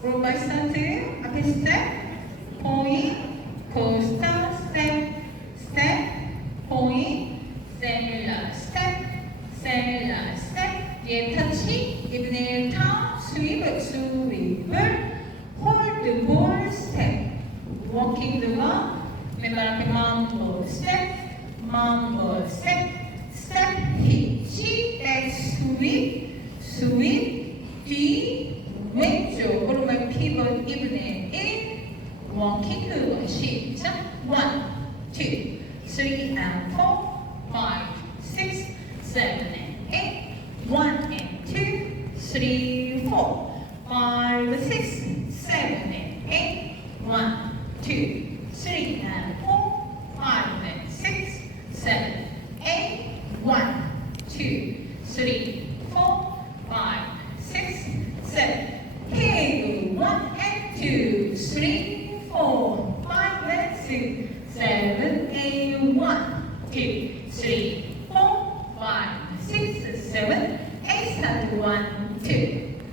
오른발 스타트, 앞에 스텝, 포인, 고 스타, 스텝, 스텝, 포인, 세밀라 스텝, 세밀라 스텝, 뒤에 터치, 이번에 턴, 스윕을, 홀드 볼 스텝, 워킹 드와, 맨발 앞에 mambo 스텝, 스텝, 히치, 백 스윕, 뒤, 왼쪽, 오른발 피벗, 2분의 1, 워킹 드와, 시작, 1, 2, 3 and 4, 5, 6, 7 and 8, 1 and 2, 3, 4, 5, 6, 7 and 8, 1, 2, 3 and 4, 5 and 6, 7, 8, 1, 2, 3, 4, 5, 6, 7. Okay, 1 and 2, 3, 4, 5 and 6, 7, 8, 1, 2, 3, 4, 5, 6, 7, 8, start 1,